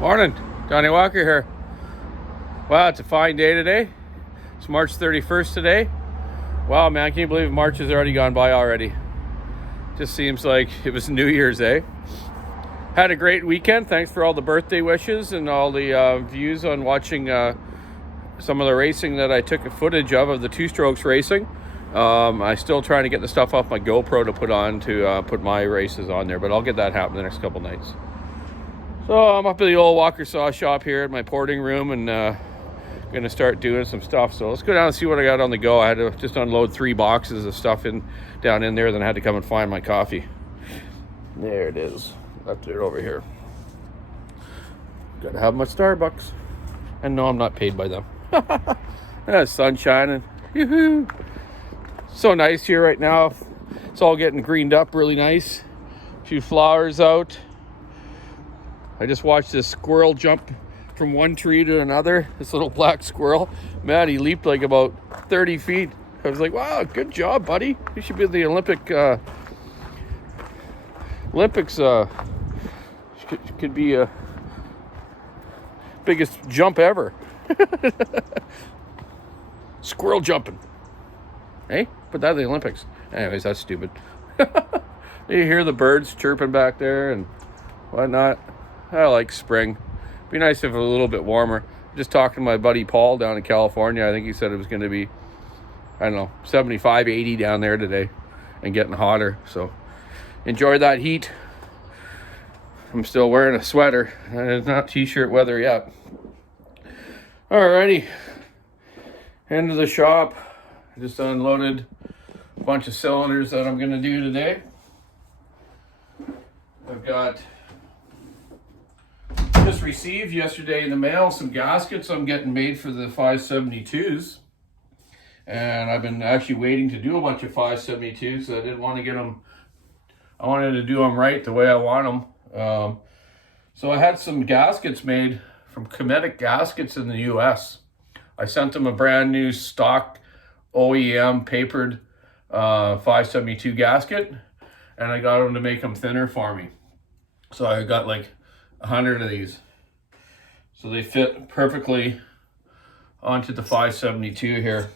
Morning, Donny Walker here. Wow, it's a fine day today. It's March 31st today. Wow, man, can you believe March has already gone by already? Just seems like it was New Year's, eh? Had a great weekend. Thanks for all the birthday wishes and all the views on watching some of the racing that I took footage of the two-strokes racing. I'm still trying to get the stuff off my GoPro to put on to put my races on there, but I'll get that happen the next couple nights. So I'm up at the old Walker Saw shop here at my porting room and going to start doing some stuff. So let's go down and see what I got on the go. I had to just unload 3 boxes of stuff down in there. Then I had to come and find my coffee. There it is. Left it over here. Got to have my Starbucks. And no, I'm not paid by them. Sun shining. Yoo-hoo. So nice here right now. It's all getting greened up really nice. A few flowers out. I just watched this squirrel jump from one tree to another. This little black squirrel. Man, he leaped like about 30 feet. I was like, wow, good job, buddy. You should be in the Olympics. Could be a biggest jump ever. Squirrel jumping. Hey, put that in the Olympics. Anyways, that's stupid. You hear the birds chirping back there and whatnot. I like spring. Be nice if it was a little bit warmer. Just talking to my buddy Paul down in California. I think he said it was going to be, I don't know, 75, 80 down there today and getting hotter. So enjoy that heat. I'm still wearing a sweater and it's not t-shirt weather yet. Alrighty. End of the shop. I just unloaded a bunch of cylinders that I'm going to do today. I've got just received yesterday in the mail some gaskets I'm getting made for the 572s, and I've been actually waiting to do a bunch of 572s. So I didn't want to get them, I wanted to do them right the way I want them. So I had some gaskets made from Comedic Gaskets in the US. I sent them a brand new stock OEM papered 572 gasket, and I got them to make them thinner for me. So I got like 100 of these. So they fit perfectly onto the 572 here.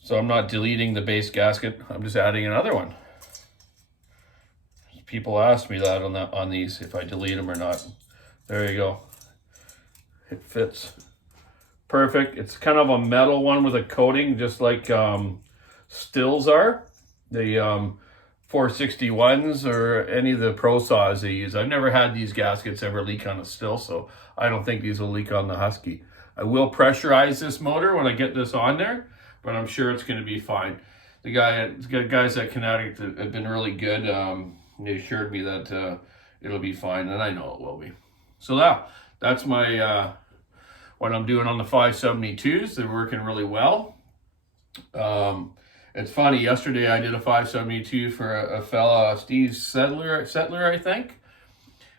So I'm not deleting the base gasket. I'm just adding another one. People ask me that on these, if I delete them or not. There you go. It fits perfect. It's kind of a metal one with a coating, just like stills are. The 461s or any of the Pro Saws they use. I've never had these gaskets ever leak on a still, so I don't think these will leak on the Husky. I will pressurize this motor when I get this on there, but I'm sure it's going to be fine. The guys at Kinetic have been really good. They assured me that it'll be fine, and I know it will be. So that's my what I'm doing on the 572s. They're working really well. It's funny, yesterday I did a 572 for a fella, Steve Settler, I think.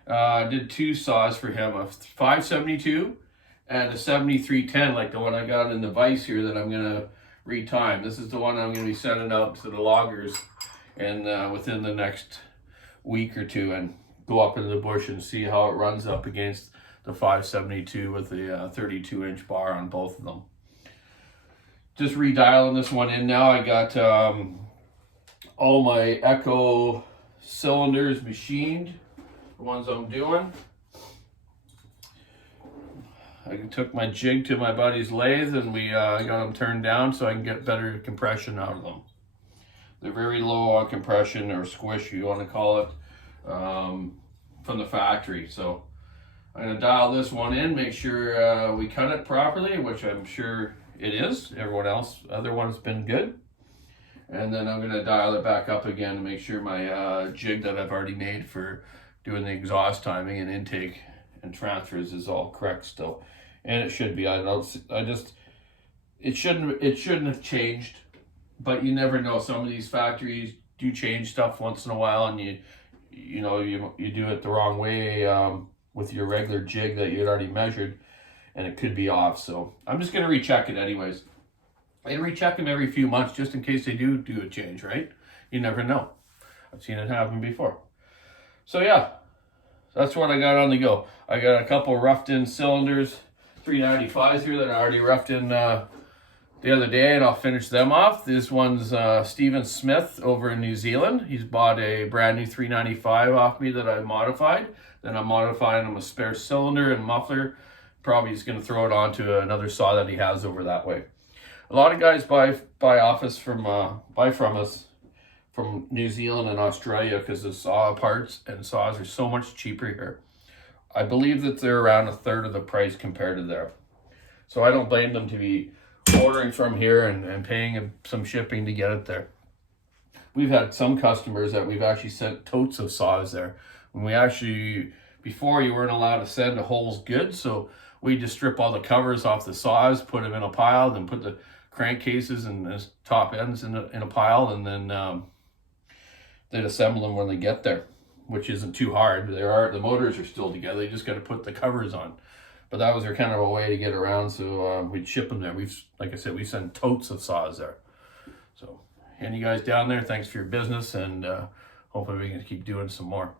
I did 2 saws for him, a 572 and a 7310, like the one I got in the vise here that I'm going to retime. This is the one I'm going to be sending out to the loggers and within the next week or two, and go up into the bush and see how it runs up against the 572 with the 32-inch bar on both of them. Just redialing this one in now. I got all my Echo cylinders machined, the ones I'm doing. I took my jig to my buddy's lathe and we got them turned down so I can get better compression out of them. They're very low on compression, or squish, you want to call it, from the factory. So I'm going to dial this one in, make sure we cut it properly, which I'm sure it is. Other one's been good. And then I'm going to dial it back up again to make sure my jig that I've already made for doing the exhaust timing and intake and transfers is all correct still. And it should be. It shouldn't have changed, but you never know. Some of these factories do change stuff once in a while, and you do it the wrong way with your regular jig that you had already measured, and it could be off. So I'm just going to recheck it anyways. I recheck them every few months just in case they do a change, right? You never know. I've seen it happen before. So yeah, that's what I got on the go. I got a couple roughed in cylinders, 395s here that I already roughed in the other day, and I'll finish them off. This one's Stephen Smith over in New Zealand. He's bought a brand new 395 off me that I modified. Then I'm modifying him a spare cylinder and muffler. Probably he's going to throw it onto another saw that he has over that way. A lot of guys buy from us from New Zealand and Australia because the saw parts and saws are so much cheaper here. I believe that they're around a third of the price compared to there. So I don't blame them to be ordering from here and paying some shipping to get it there. We've had some customers that we've actually sent totes of saws there. When we actually, before you weren't allowed to send a whole goods, so we just strip all the covers off the saws, put them in a pile, then put the crankcases and the top ends in a pile, and then they'd assemble them when they get there, which isn't too hard. The motors are still together. You just got to put the covers on. But that was their kind of a way to get around, so we'd ship them there. Like I said, we send totes of saws there. So, and you guys down there, thanks for your business, and hopefully we can keep doing some more.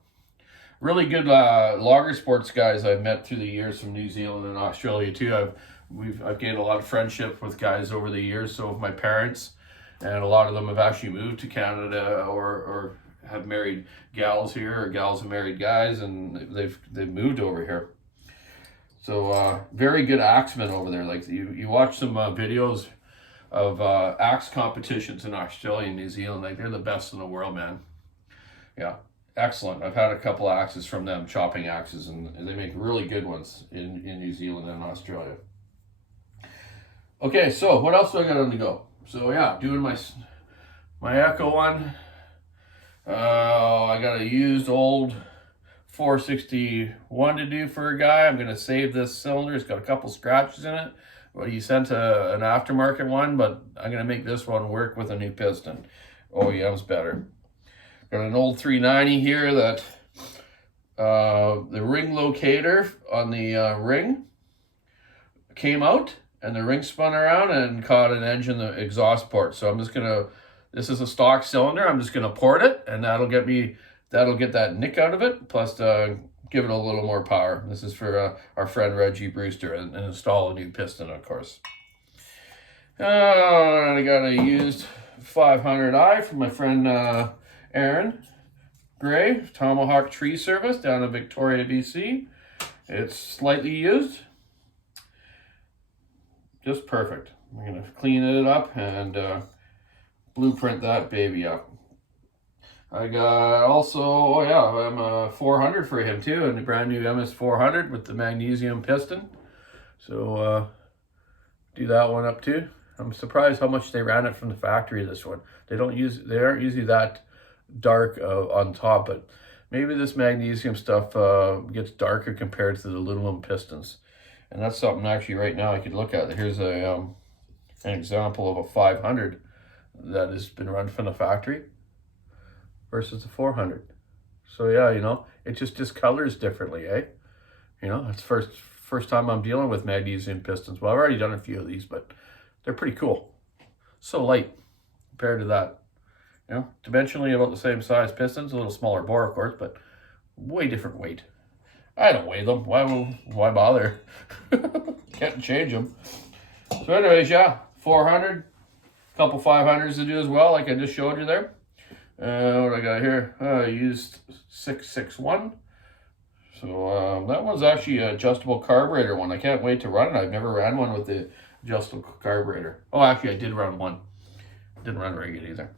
Really good logger sports guys I've met through the years from New Zealand and Australia too. I've gained a lot of friendship with guys over the years. So have my parents, and a lot of them have actually moved to Canada or have married gals here, or gals have married guys, and they've moved over here. So very good axemen over there. Like you watch some videos of axe competitions in Australia and New Zealand. Like they're the best in the world, man. Yeah, excellent. I've had a couple axes from them, chopping axes, and they make really good ones in New Zealand and Australia. Okay, so what else do I got on the go? So yeah, doing my Echo one. I got a used old 461 to do for a guy. I'm going to save this cylinder. It's got a couple scratches in it. Well, he sent an aftermarket one, but I'm going to make this one work with a new piston. OEM's better. Got an old 390 here that the ring locator on the ring came out, and the ring spun around and caught an edge in the exhaust port. So I'm just going to, this is a stock cylinder. I'm just going to port it, and that'll get that nick out of it, plus give it a little more power. This is for our friend Reggie Brewster, and install a new piston, of course. And I got a used 500i from my friend Aaron Gray, Tomahawk Tree Service down in Victoria, BC. It's slightly used. Just perfect. I'm going to clean it up and blueprint that baby up. I got also, I'm a 400 for him too, and a brand new MS 400 with the magnesium piston. So do that one up too. I'm surprised how much they ran it from the factory, this one. They aren't usually that dark on top, but maybe this magnesium stuff gets darker compared to the aluminum pistons. And that's something actually right now I could look at. Here's an example of a 500 that has been run from the factory versus the 400. So yeah, it just discolors differently, eh? It's first time I'm dealing with magnesium pistons. Well, I've already done a few of these, but they're pretty cool. So light compared to that. Dimensionally about the same size pistons, a little smaller bore, of course, but way different weight. I don't weigh them. Why bother? Can't change them. So anyways, yeah, 400, couple 500s to do as well, like I just showed you there. What I got here? I used 661. So that one's actually an adjustable carburetor one. I can't wait to run it. I've never ran one with the adjustable carburetor. Oh, actually, I did run one. Didn't run very good either.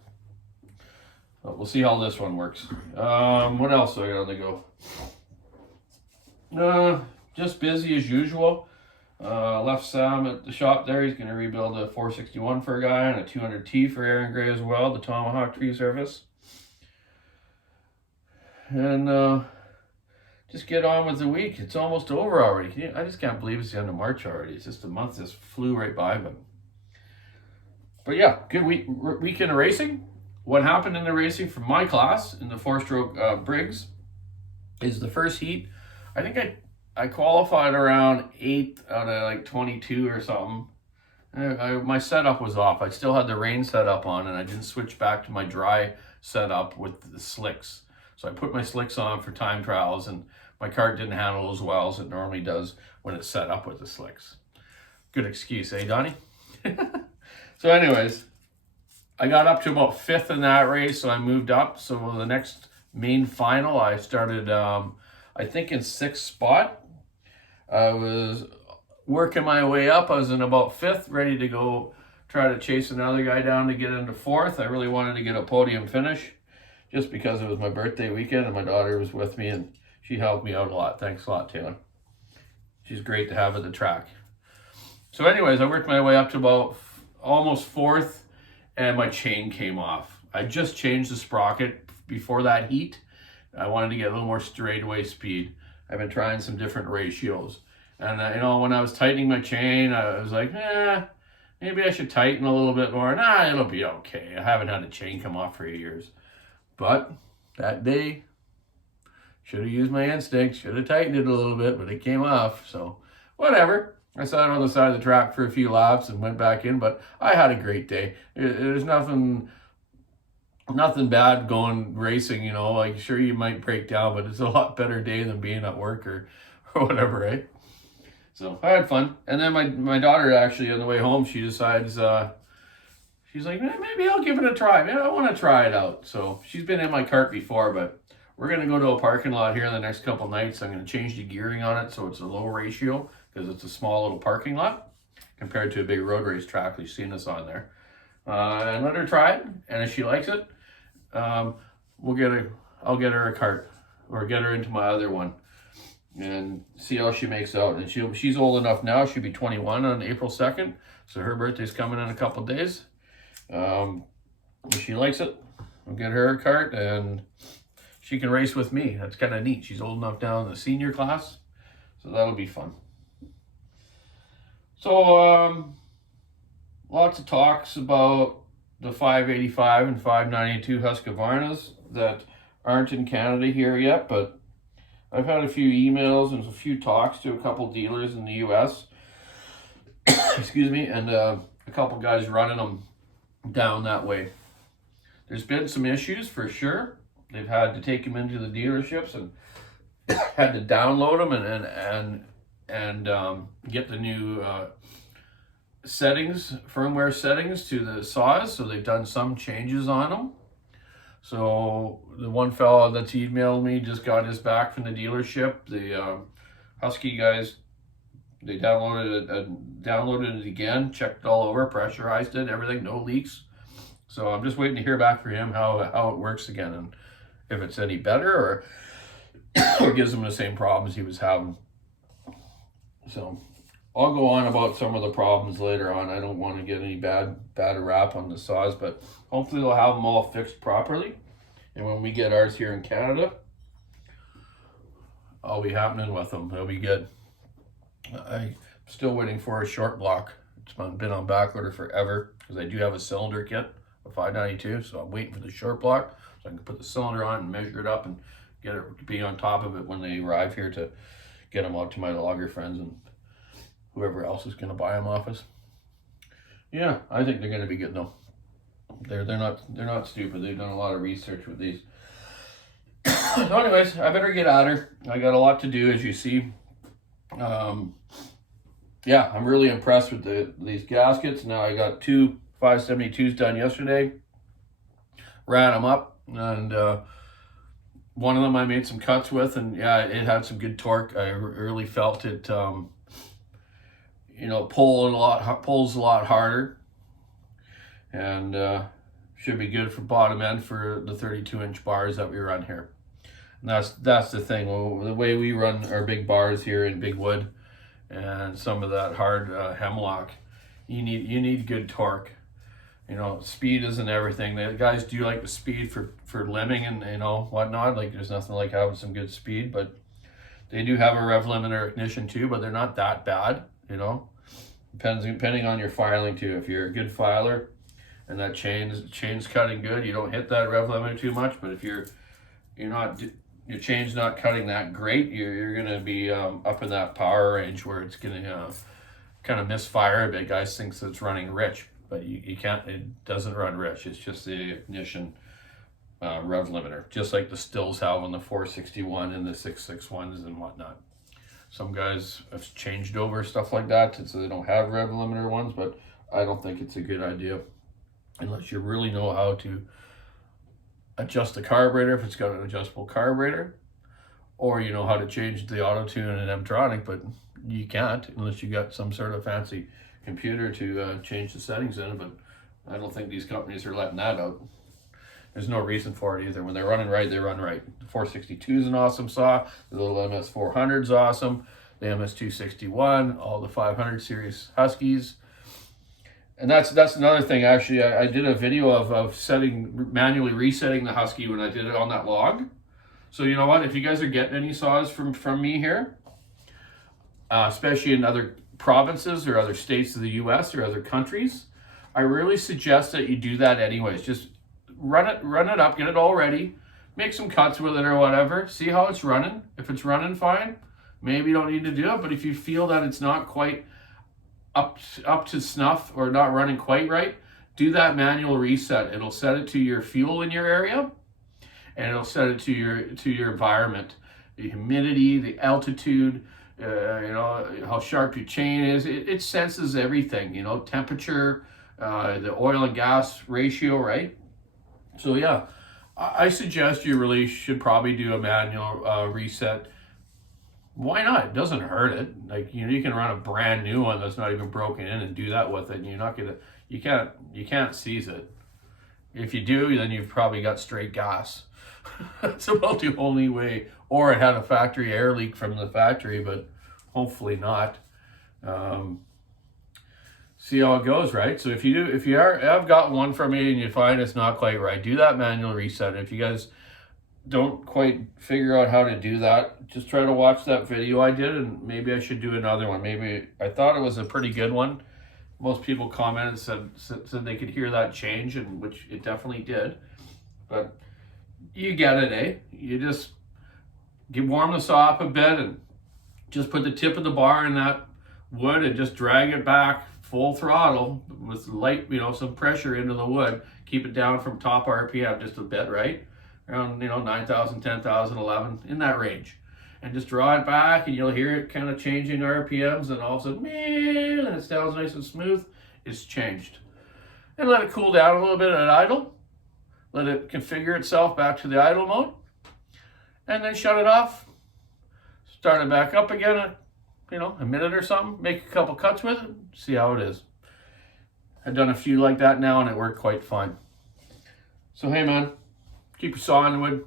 So we'll see how this one works. What else do I got on the go? Just busy as usual. Left Sam at the shop there. He's going to rebuild a 461 for a guy and a 200T for Aaron Gray as well, the Tomahawk Tree Service. And just get on with the week. It's almost over already. I just can't believe it's the end of March already. It's just a month just flew right by. But yeah, good weekend of racing. What happened in the racing from my class in the 4-stroke Briggs is the first heat. I think I qualified around 8th out of like 22 or something. My setup was off. I still had the rain setup on, and I didn't switch back to my dry setup with the slicks. So I put my slicks on for time trials and my cart didn't handle as well as it normally does when it's set up with the slicks. Good excuse, eh, Donny? So anyways, I got up to about 5th in that race, so I moved up. So the next main final, I started, I think in 6th spot. I was working my way up. I was in about 5th, ready to go try to chase another guy down to get into 4th. I really wanted to get a podium finish just because it was my birthday weekend and my daughter was with me and she helped me out a lot. Thanks a lot, Taylor. She's great to have at the track. So anyways, I worked my way up to about almost 4th and my chain came off. I just changed the sprocket before that heat. I wanted to get a little more straightaway speed. I've been trying some different ratios. And you know, when I was tightening my chain, I was like, maybe I should tighten a little bit more. Nah, it'll be okay. I haven't had a chain come off for years. But that day, should have used my instinct, should have tightened it a little bit, but it came off. So whatever. I sat on the side of the track for a few laps and went back in, but I had a great day. There's nothing bad going racing, you know, like sure you might break down, but it's a lot better day than being at work or whatever, right? So I had fun. And then my daughter actually on the way home, she decides, she's like, maybe I'll give it a try. Maybe I want to try it out. So she's been in my cart before, but we're going to go to a parking lot here in the next couple nights. I'm going to change the gearing on it so it's a low ratio because it's a small little parking lot compared to a big road race track. You've seen us on there. And let her try it. And if she likes it, I'll get her a cart or get her into my other one and see how she makes out. And she's old enough now. She'll be 21 on April 2nd. So her birthday's coming in a couple days. If she likes it, I'll get her a cart and she can race with me. That's kind of neat. She's old enough now in the senior class. So that'll be fun. So, lots of talks about the 585 and 592 Husqvarnas that aren't in Canada here yet, but I've had a few emails and a few talks to a couple dealers in the US, excuse me, and a couple guys running them down that way. There's been some issues for sure. They've had to take them into the dealerships and had to download them and get the new firmware settings to the saws. So they've done some changes on them. So the one fellow that's emailed me just got his back from the dealership. The Husky guys, they downloaded it again, checked it all over, pressurized it, everything, no leaks. So I'm just waiting to hear back from him how it works again and if it's any better or gives him the same problems he was having. So I'll go on about some of the problems later on. I don't want to get any bad rap on the saws, but hopefully they'll have them all fixed properly. And when we get ours here in Canada, I'll be happening with them. They'll be good. I'm still waiting for a short block. It's been on back order forever because I do have a cylinder kit, a 592. So I'm waiting for the short block so I can put the cylinder on and measure it up and get it be on top of it when they arrive here to get them out to my logger friends and whoever else is going to buy them off us. Yeah, I think they're going to be good though. They're not stupid. They've done a lot of research with these. So anyways, I better get at her. I got a lot to do, as you see. Yeah, I'm really impressed with these gaskets. Now I got 2 572s done yesterday. Ran them up, and one of them I made some cuts with, and yeah, it had some good torque. I really felt it. Pulls a lot harder, and should be good for bottom end for the 32-inch bars that we run here. And that's the thing. The way we run our big bars here in big wood, and some of that hard hemlock, you need good torque. Speed isn't everything. The guys do like the speed for limbing and whatnot. Like there's nothing like having some good speed, but they do have a rev limiter ignition too, but they're not that bad. Depending on your filing too. If you're a good filer and that chain's cutting good, you don't hit that rev limiter too much. But if your chain's not cutting that great, you're gonna be up in that power range where it's gonna kind of misfire a bit. Guys thinks it's running rich, but you can't. It doesn't run rich. It's just the ignition rev limiter, just like the stills have on the 461 and the 661s and whatnot. Some guys have changed over stuff like that so they don't have rev limiter ones, but I don't think it's a good idea unless you really know how to adjust the carburetor if it's got an adjustable carburetor, or you know how to change the auto tune and M-tronic, but you can't unless you got some sort of fancy computer to change the settings in it. But I don't think these companies are letting that out. There's no reason for it either. When they're running right, they run right. The 462 is an awesome saw. The little MS400 is awesome. The MS261, all the 500 series Huskies. And that's another thing. Actually, I did a video of manually resetting the Husky when I did it on that log. So you know what? If you guys are getting any saws from me here, especially in other provinces or other states of the U.S. or other countries, I really suggest that you do that anyways. Just run it up, get it all ready, make some cuts with it or whatever, see how it's running. If it's running fine, maybe you don't need to do it, but if you feel that it's not quite up to snuff or not running quite right, do that manual reset. It'll set it to your fuel in your area, and it'll set it to your environment, the humidity, the altitude, you know, how sharp your chain is. It senses everything, you know, temperature, the oil and gas ratio, right? So yeah, I suggest you really should probably do a manual reset. Why not? It doesn't hurt it. Like, you know, you can run a brand new one that's not even broken in and do that with it, and you're not gonna, you can't seize it. If you do, then you've probably got straight gas. That's about the only way. Or it had a factory air leak from the factory, but hopefully not. See how it goes, right? So if you have got one from me and you find it's not quite right, do that manual reset. If you guys don't quite figure out how to do that, just try to watch that video I did, and maybe I should do another one. Maybe I thought it was a pretty good one. Most people commented, said they could hear that change, and which it definitely did. But you get it, eh? You just warm the saw up a bit and just put the tip of the bar in that wood and just drag it back full throttle with light, you know, some pressure into the wood. Keep it down from top RPM just a bit, right? Around, you know, 9,000, 10,000, 11, in that range. And just draw it back and you'll hear it kind of changing RPMs, and all of a sudden, man, and it sounds nice and smooth. It's changed. And let it cool down a little bit at idle. Let it configure itself back to the idle mode. And then shut it off. Start it back up again, you know, a minute or something. Make a couple cuts with it. See how it is. I've done a few like that now, and it worked quite fine. So hey man, keep your saw in the wood,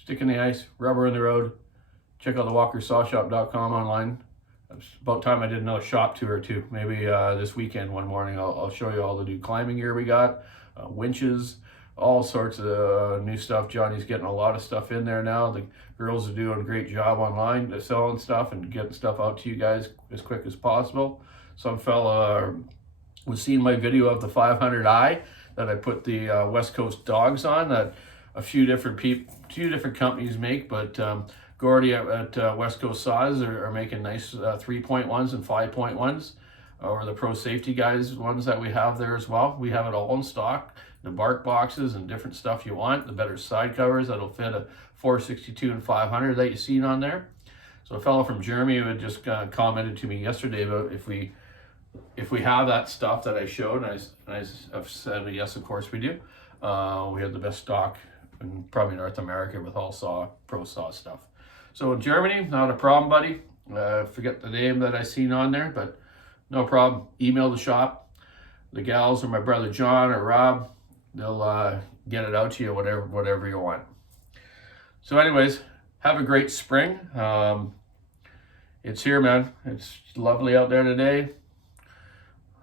stick in the ice, rubber in the road. Check out the walkersawshop.com online. It's about time I did another shop tour too. Maybe this weekend one morning I'll show you all the new climbing gear we got, winches, all sorts of new stuff. Johnny's getting a lot of stuff in there now. The girls are doing a great job online. They're selling stuff and getting stuff out to you guys as quick as possible. Some fella was seeing my video of the 500i that I put the West Coast dogs on, that a few different companies make, but Gordy at West Coast Saws are making nice 3.1s and 5.1s, or the Pro Safety guys ones that we have there as well. We have it all in stock. The bark boxes and different stuff you want, the better side covers that'll fit a 462 and 500 that you seen on there. So a fellow from Germany had just commented to me yesterday about if we have that stuff that I showed, and I've said yes, of course we do. We have the best stock in probably North America with all pro saw stuff. So in Germany, not a problem, buddy. Forget the name that I seen on there, but no problem. Email the shop. The gals or my brother John or Rob, they'll get it out to you, whatever you want. So anyways, have a great spring. It's here, man. It's lovely out there today.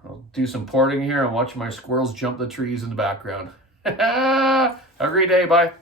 I'll do some porting here and watch my squirrels jump the trees in the background. Have a great day. Bye.